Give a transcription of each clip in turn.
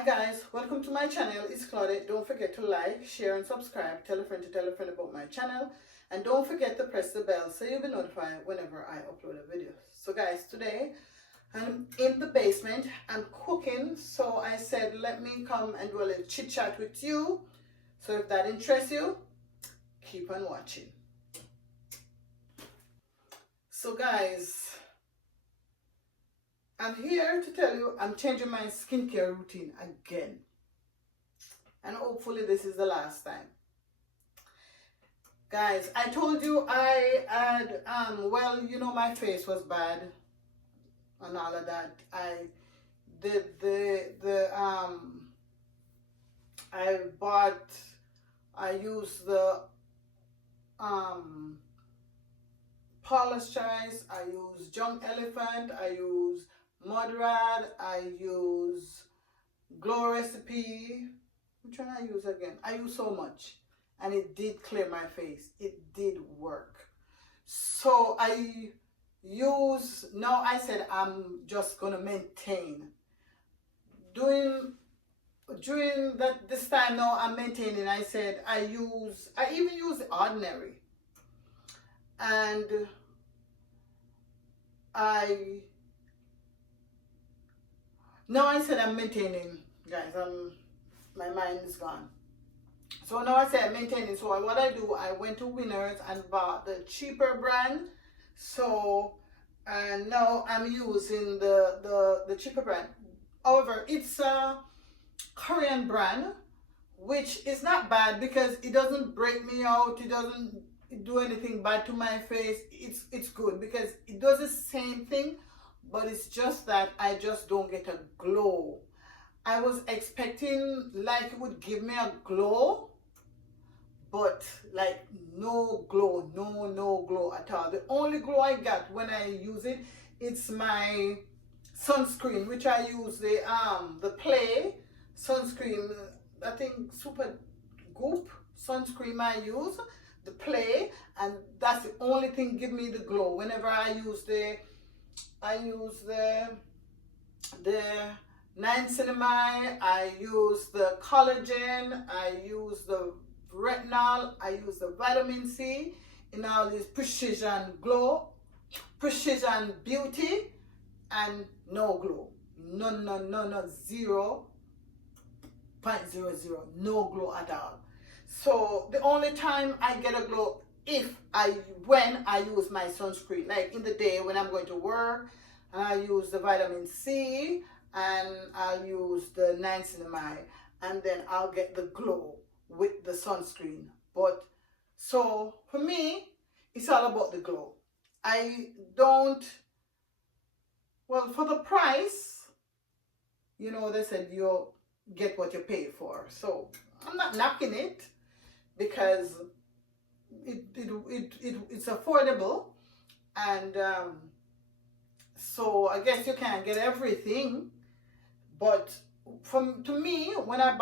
Hi guys, welcome to my channel. It's Claudette. Don't forget to like, share and subscribe. Tell a friend to tell a friend about my channel. And don't forget to press the bell so you'll be notified whenever I upload a video. So guys, today I'm in the basement. I'm cooking. So I said let me come and do a little chit chat with you. So if that interests you, keep on watching. So guys, I'm here to tell you I'm changing my skincare routine again. And hopefully this is the last time. Guys, I told you I had, well, you know, my face was bad and all of that. I did I used the, Polish, I use Junk Elephant, I use Mud-Rad, I use Glow Recipe. Which one I use again? I use so much. And it did clear my face. It did work. So I said I'm just going to maintain. During this time now I'm maintaining, I said I even use the Ordinary. And I said I'm maintaining, guys. My mind is gone. So now I said I'm maintaining. So what I do, I went to Winners and bought the cheaper brand. So and now I'm using the cheaper brand. However, it's a Korean brand, which is not bad because it doesn't break me out. It doesn't do anything bad to my face. It's good because it does the same thing, but it's just that I just don't get a glow. I was expecting like it would give me a glow, but like no glow, no glow at all. The only glow I got when I use it, it's my sunscreen, which I use the Play sunscreen. I think Super Goop sunscreen I use, the Play, and that's the only thing give me the glow. Whenever I use the niacinamide, I use the collagen, I use the retinol, I use the vitamin C in all these Precision Glow, Precision Beauty, and no glow. No, 0.00, no glow at all. So the only time I get a glow when I use my sunscreen, like in the day when I'm going to work, and I use the vitamin C and I'll use the niacinamide, and then I'll get the glow with the sunscreen. But so for me, it's all about the glow. For the price, you know, they said you get what you pay for. So I'm not knocking it because it's affordable, and so I guess you can't get everything. But to me, when I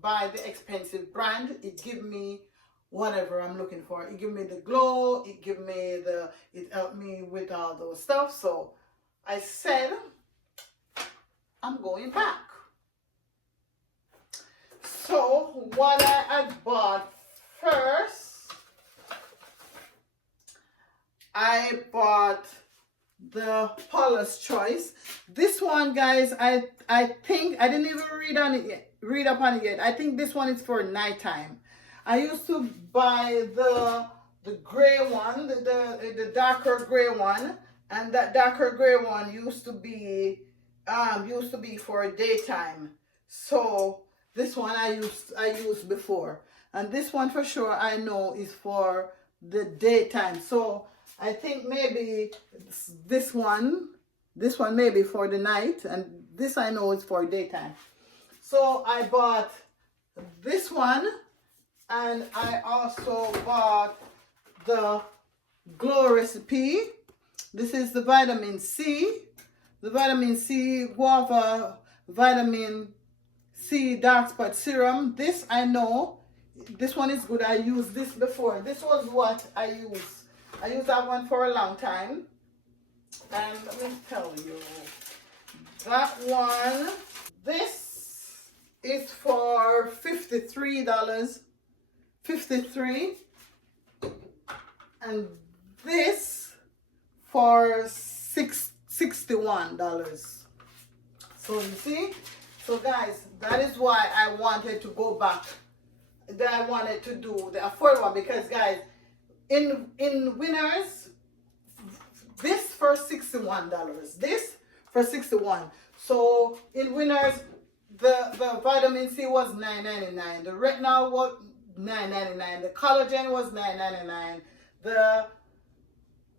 buy the expensive brand, it gives me whatever I'm looking for. It gives me the glow. It helped me with all those stuff. So I said I'm going back. So what I had bought first, I bought the Paula's Choice. This one, guys, I think I didn't even read up on it yet. I think this one is for nighttime. I used to buy the gray one, the darker gray one, and that darker gray one used to be for daytime. So this one I used before, and this one for sure I know is for the daytime. So I think maybe this one may be for the night, and this I know is for daytime. So I bought this one, and I also bought the Glow Recipe. This is the vitamin C. The vitamin C guava vitamin C dark spot serum. This I know. This one is good. I used this before. This was what I used. I used that one for a long time. And let me tell you, that one, this this for $53. 53. And this for $61. So you see, so guys, that is why I wanted to go back. That I wanted to do the affordable one, because guys, in Winners, this for $61. This for $61. So in Winners, the vitamin C was $9.99. The retinol was $9.99. The collagen was $9.99. The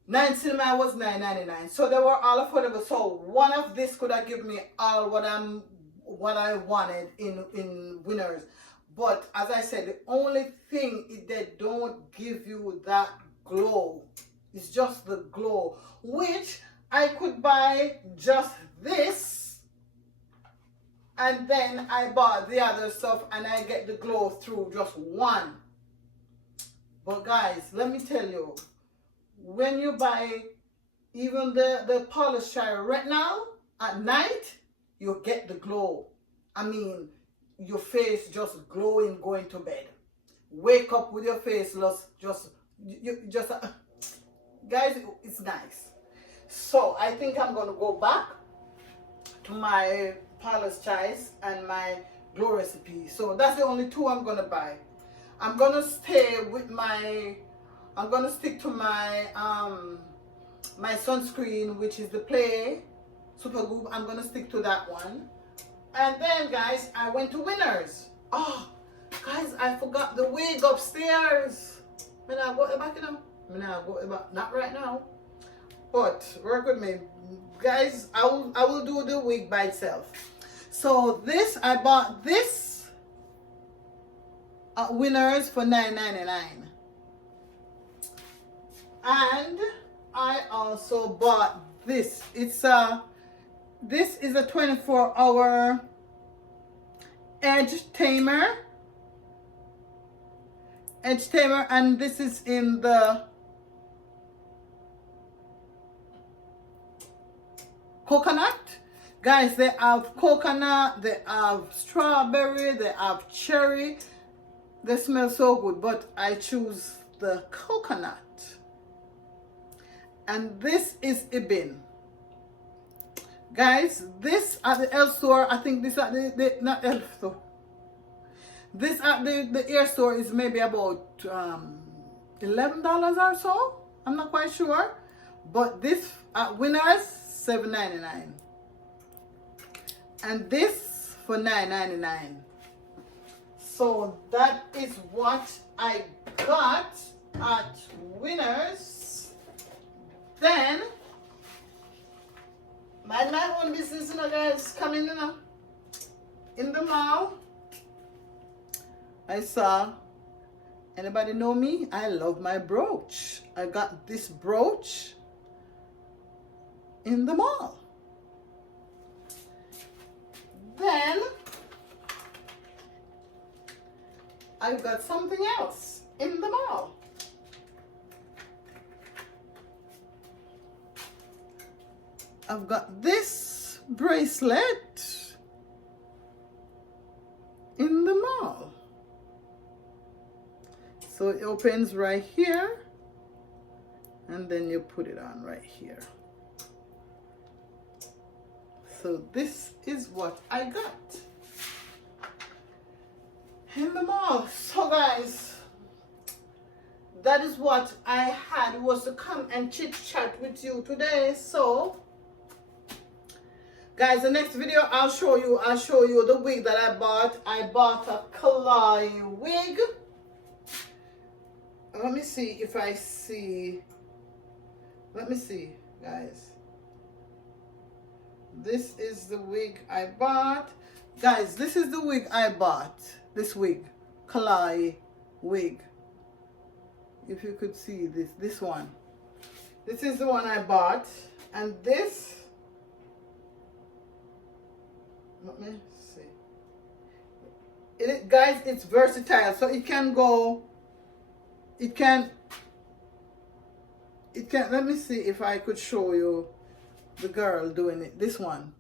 niacinamide was $9.99. So they were all affordable. So one of this could have given me all what I wanted in Winners. But as I said, the only thing is they don't give you that glow. It's just the glow, which I could buy just this, and then I bought the other stuff and I get the glow through just one. But guys, let me tell you, when you buy even the Polish Shire retinol at night, you get the glow. I mean, your face just glowing going to bed. Wake up with your face just guys, it's nice. So I think I'm gonna go back to my Paula's Choice and my Glow Recipe. So that's the only two I'm gonna buy. I'm gonna stay with my, I'm gonna stick to my my sunscreen, which is the Play Supergoop. I'm gonna stick to that one. And then guys, I went to Winners. Oh guys, I forgot the wig upstairs. When I go back, you know, not right now, but work with me guys. I will do the wig by itself. So this, I bought this at Winners for $9.99, and I also bought this. It's this is a 24-hour edge tamer, and this is in the coconut. Guys, they have coconut, they have strawberry, they have cherry. They smell so good, but I choose the coconut. And this is Ibin. Guys, this at the L store, I think this at the not L store. This at the air store is maybe about $11 or so. I'm not quite sure. But this at Winners, $7.99. And this for $9.99. So that is what I got at Winners. Then mind my own business, you know, guys. Coming, you know, in the mall, I saw, anybody know me? I love my brooch. I got this brooch in the mall. Then I got something else in the mall. I've got this bracelet in the mall. So it opens right here, and then you put it on right here. So this is what I got in the mall. So guys, that is what I had, was to come and chit chat with you today. So guys, the next video I'll show you the wig that I bought. I bought a Kalai wig. Let me see if I see. Let me see, guys. This is the wig I bought. Guys, this is the wig I bought. This wig, Kalai wig. If you could see this one. This is the one I bought. And this, let me see. Guys, it's versatile. So it can go, it can, let me see if I could show you the girl doing it. This one.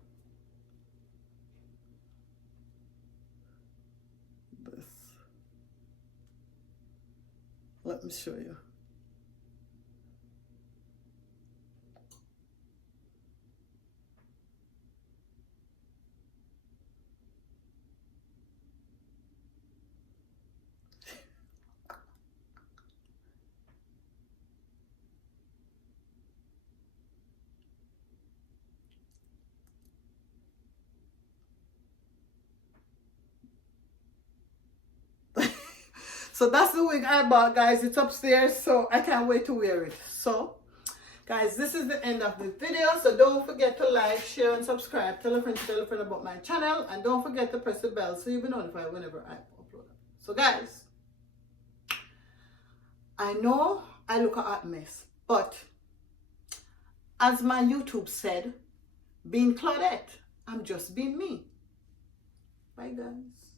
Let me show you. So that's the wig I bought, guys. It's upstairs, so I can't wait to wear it. So, guys, this is the end of the video. So don't forget to like, share, and subscribe. Tell a friend about my channel. And don't forget to press the bell so you'll be notified whenever I upload. So, guys, I know I look a hot mess, but as my YouTube said, being Claudette, I'm just being me. Bye, guys.